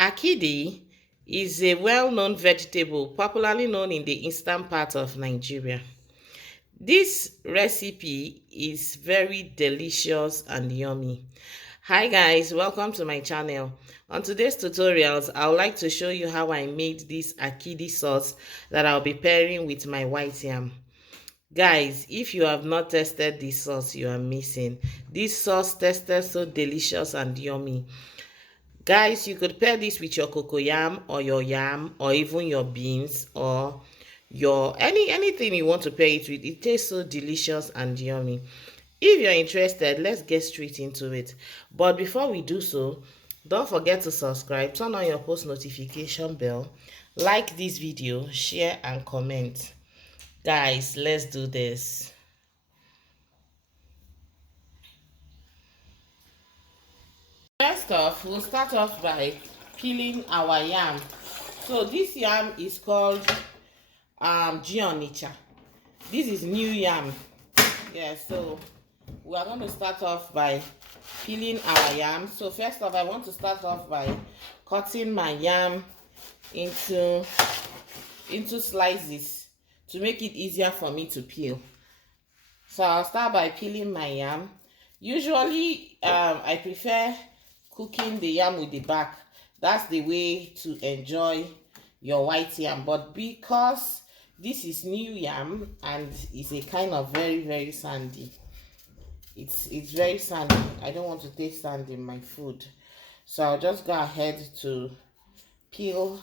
AKiDi is a well-known vegetable popularly known in the eastern part of Nigeria. This recipe is very delicious and yummy. Hi guys, welcome to my channel. On today's tutorials, I would like to show you how I made this AKiDi sauce that I'll be pairing with my white yam. Guys, if you have not tested this sauce, you are missing. This sauce tasted so delicious and yummy. Guys, you could pair this with your cocoyam or your yam or even your beans or your anything you want to pair it with. It tastes so delicious and yummy. If you're interested, let's get straight into it. But before we do so, don't forget to subscribe, turn on your post notification bell, like this video, share and comment. Guys, let's do this. First off, we'll start off by peeling our yam. So this yam is called Gionicha. This is new yam. Yeah, so we are going to start off by peeling our yam. So first off, I want to start off by cutting my yam into slices to make it easier for me to peel. So I'll start by peeling my yam. Usually I prefer cooking the yam with the back. That's the way to enjoy your white yam. But because this is new yam and it's a kind of very sandy, it's very sandy. I don't want to taste sand in my food, so I'll just go ahead to peel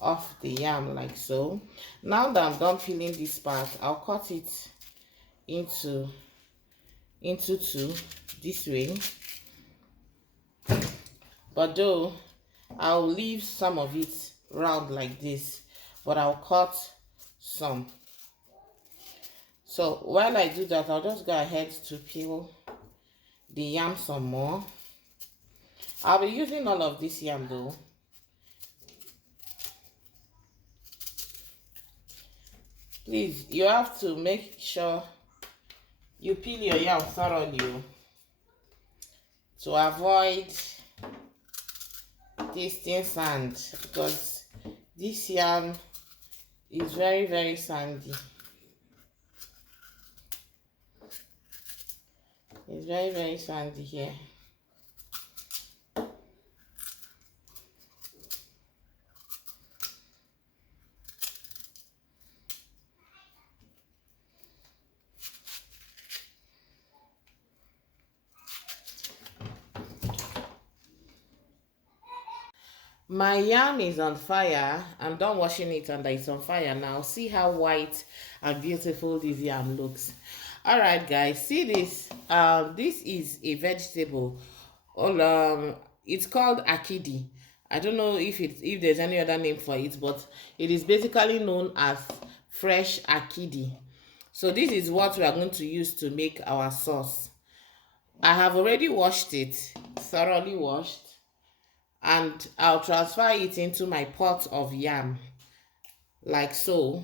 off the yam like so. Now that I'm done peeling this part, I'll cut it into two this way. But though I'll leave some of it round like this, but I'll cut some. So while I do that, I'll just go ahead to peel the yam some more. I'll be using all of this yam though. Please, you have to make sure you peel your yam thoroughly to avoid tasting sand, because this yam is very sandy. It's very sandy here. My yam is on fire. I'm done washing it and it's on fire now. See how white and beautiful this yam looks. All right guys, see this. This is a vegetable. It's called AKiDi. I don't know if there's any other name for it, but it is basically known as fresh AKiDi. So this is what we are going to use to make our sauce. I have already washed it, thoroughly washed, and I'll transfer it into my pot of yam like so.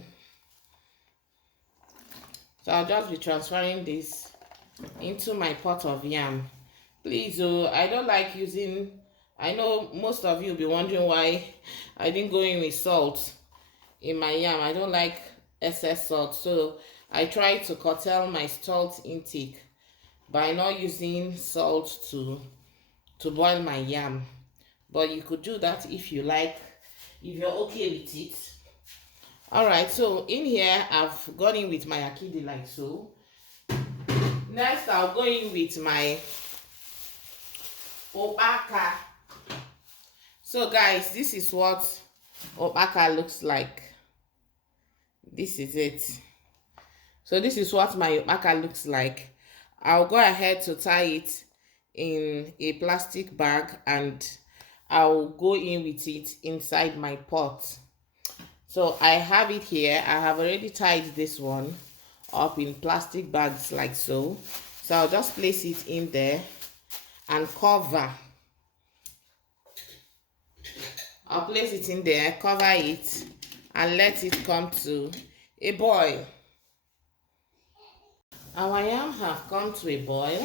So I'll just be transferring this into my pot of yam. Please, I don't like using, I know most of you will be wondering why I didn't go in with salt in my yam. I don't like excess salt, so I try to curtail my salt intake by not using salt to boil my yam. But you could do that if you like, if you're okay with it. All right, so in here I've gone in with my AKiDi like so. Next I'll go in with my opaka. So guys, this is what opaka looks like. This is it. So this is what my opaka looks like. I'll go ahead to tie it in a plastic bag and I'll go in with it inside my pot. So I have it here. I have already tied this one up in plastic bags like so. So I'll just place it in there and cover. I'll place it in there, cover it, and let it come to a boil. Our yam have come to a boil,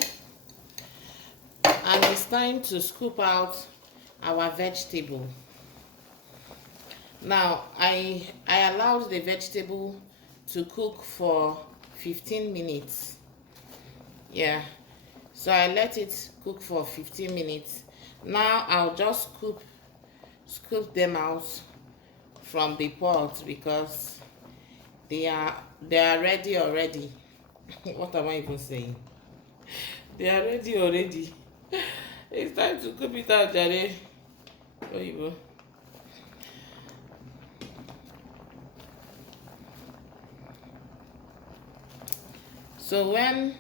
and it's time to scoop out our vegetable. Now I allowed the vegetable to cook for 15 minutes. Yeah, so I let it cook for 15 minutes. Now I'll just scoop them out from the pot because they are ready already. What am I even saying? They are ready already. It's time to scoop it out, Jare. Oyibo. So when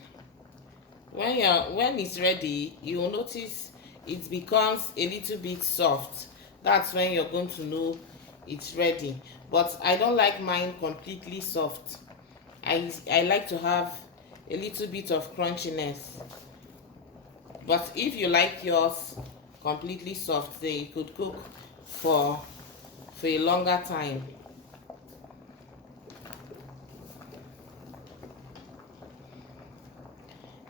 it's ready, you will notice it becomes a little bit soft. That's when you're going to know it's ready. But I don't like mine completely soft. I like to have a little bit of crunchiness. But if you like yours completely soft, then you could cook for a longer time.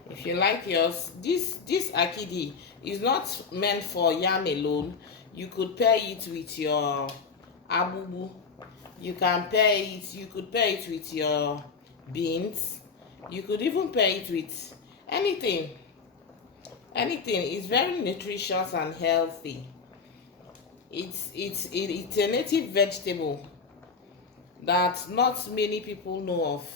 If you like yours, this AKiDi is not meant for yam alone. You could pair it with your abubu. You could pair it with your beans. You could even pair it with anything. Anything. Is very nutritious and healthy. It's a native vegetable that not many people know of.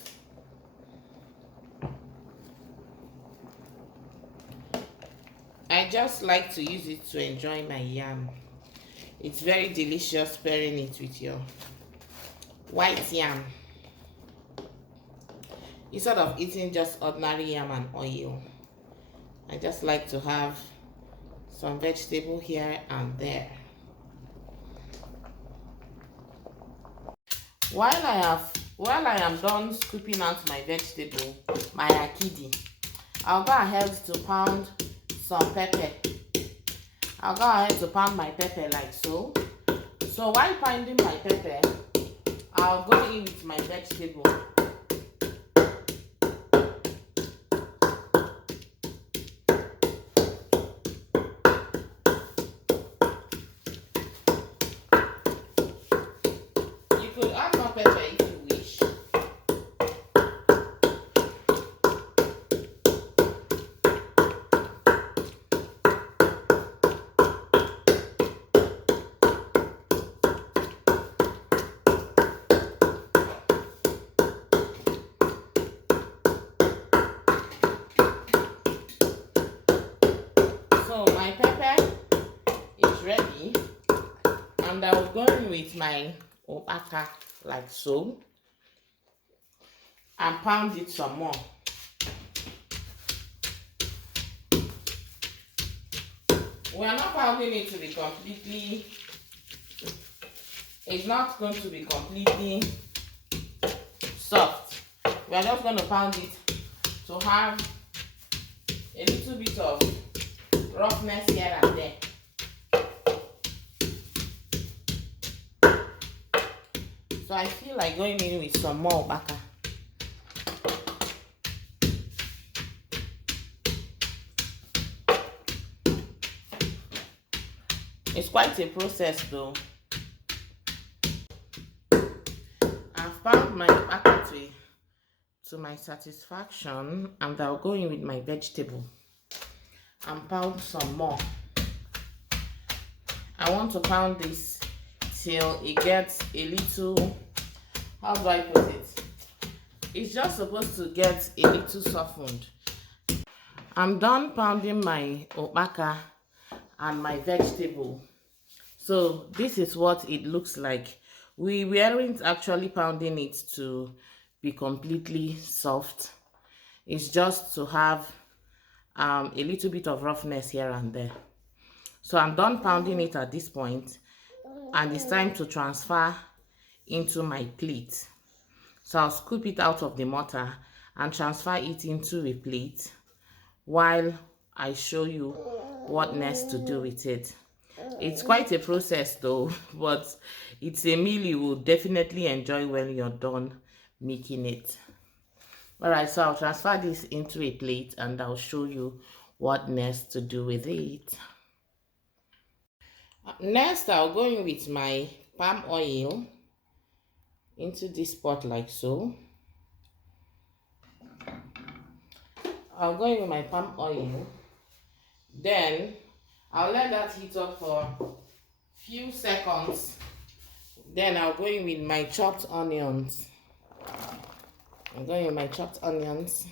I just like to use it to enjoy my yam. It's very delicious pairing it with your white yam, instead of eating just ordinary yam and oil. I just like to have some vegetable here and there. While I am done scooping out my vegetable, my AKiDi, I'll go ahead to pound some pepper. I'll go ahead to pound my pepper like so. So while pounding my pepper, I'll go in with my vegetable. You could add more pepper if you wish. So my pepper is ready, and I will go in with my opaka like so and pound it some more. We are not pounding it to be completely, it's not going to be completely soft. We are just going to pound it to have a little bit of roughness here and there. So I feel like going in with some more baka. It's quite a process though. I've pounded my baka to my satisfaction, and I'll go in with my vegetable and pound some more. I want to pound this till it gets a little, how do I put it? It's just supposed to get a little softened. I'm done pounding my opaka and my vegetable. So this is what it looks like. We weren't actually pounding it to be completely soft. It's just to have a little bit of roughness here and there. So I'm done pounding it at this point, and it's time to transfer into my plate. So I'll scoop it out of the mortar and transfer it into a plate while I show you what next to do with it. It's quite a process though, but it's a meal you will definitely enjoy when you're done making it. Alright, so I'll transfer this into a plate and I'll show you what next to do with it. Next, I'll go in with my palm oil into this pot like so. I'll go in with my palm oil. Then I'll let that heat up for a few seconds. Then I'll go in with my chopped onions. I'm going with my chopped onions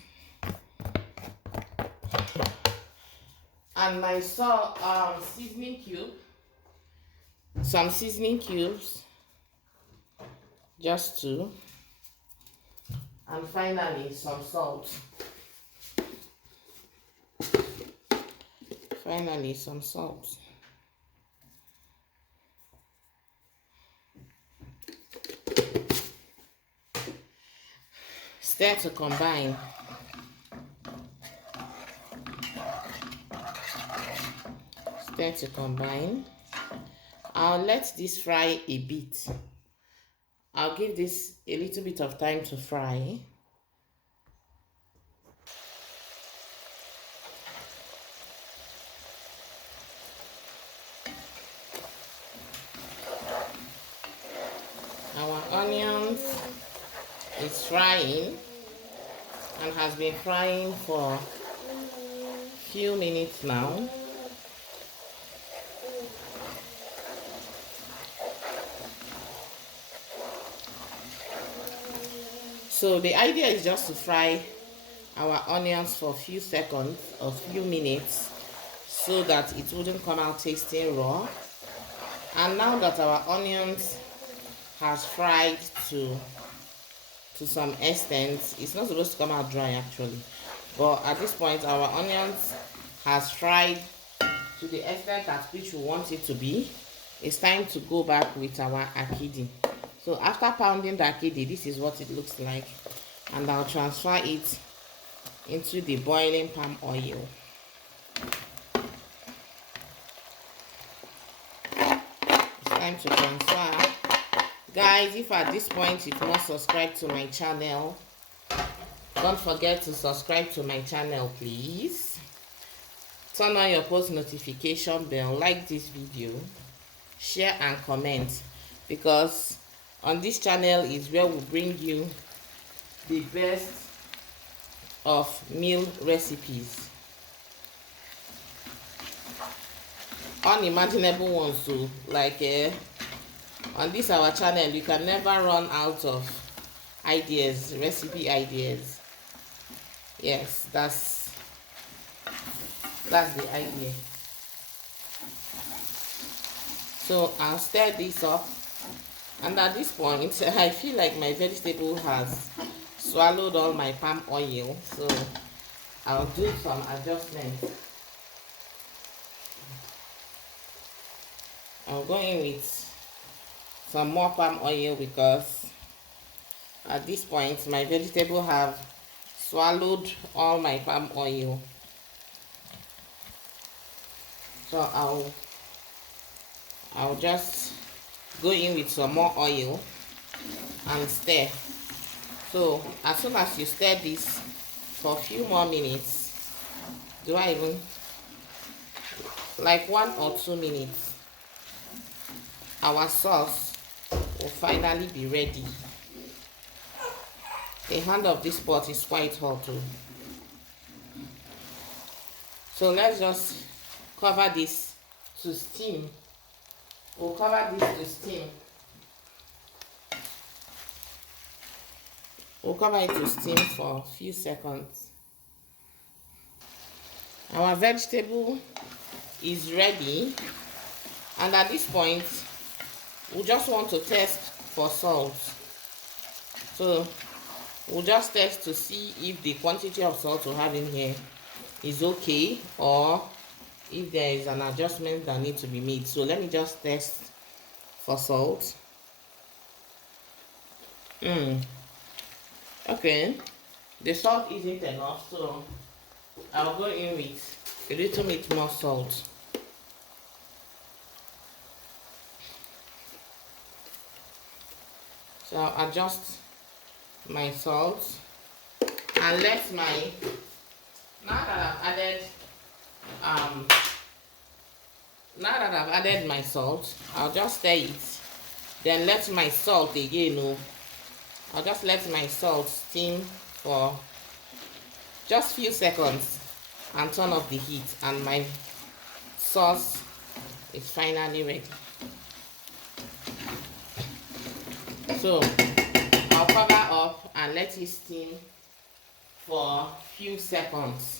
and my seasoning cube. Some seasoning cubes, just 2, and finally some salt. Finally some salt. Stir to combine. Stir to combine. I'll let this fry a bit. I'll give this a little bit of time to fry. Our onions is frying and has been frying for a few minutes now. So the idea is just to fry our onions for a few seconds or few minutes so that it wouldn't come out tasting raw. And now that our onions has fried to some extent, it's not supposed to come out dry actually, but at this point our onions has fried to the extent at which we want it to be. It's time to go back with our AKiDi. So after pounding the AKiDi, this is what it looks like, and I'll transfer it into the boiling palm oil. It's time to transfer. Guys, if at this point you've not subscribed to my channel, don't forget to subscribe to my channel, please. Turn on your post notification bell, like this video, share and comment, because on this channel is where we bring you the best of meal recipes, unimaginable ones too. Like on this our channel you can never run out of ideas, recipe ideas. Yes, that's the idea. So I'll stir this up, and at this point I feel like my vegetable has swallowed all my palm oil, so I'll do some adjustments. I'll go in with some more palm oil because at this point my vegetable have swallowed all my palm oil. So I'll just go in with some more oil and stir. So as soon as you stir this for a few more minutes, like 1 or 2 minutes, our sauce will finally be ready. The hand of this pot is quite hot too. So let's just cover this to steam. We'll cover this to steam. We'll cover it to steam for a few seconds. Our vegetable is ready, and at this point we just want to test for salt. So we'll just test to see if the quantity of salt we have in here is okay, or if there is an adjustment that needs to be made. So let me just test for salt. Okay, the salt isn't enough, so I'll go in with a little bit more salt. So I'll adjust my salt and let my, now that I've added my salt, I'll just stir it. Then let my salt again. Oh, I'll just let my salt steam for just few seconds and turn off the heat, and my sauce is finally ready. So I'll cover up and let it steam for few seconds.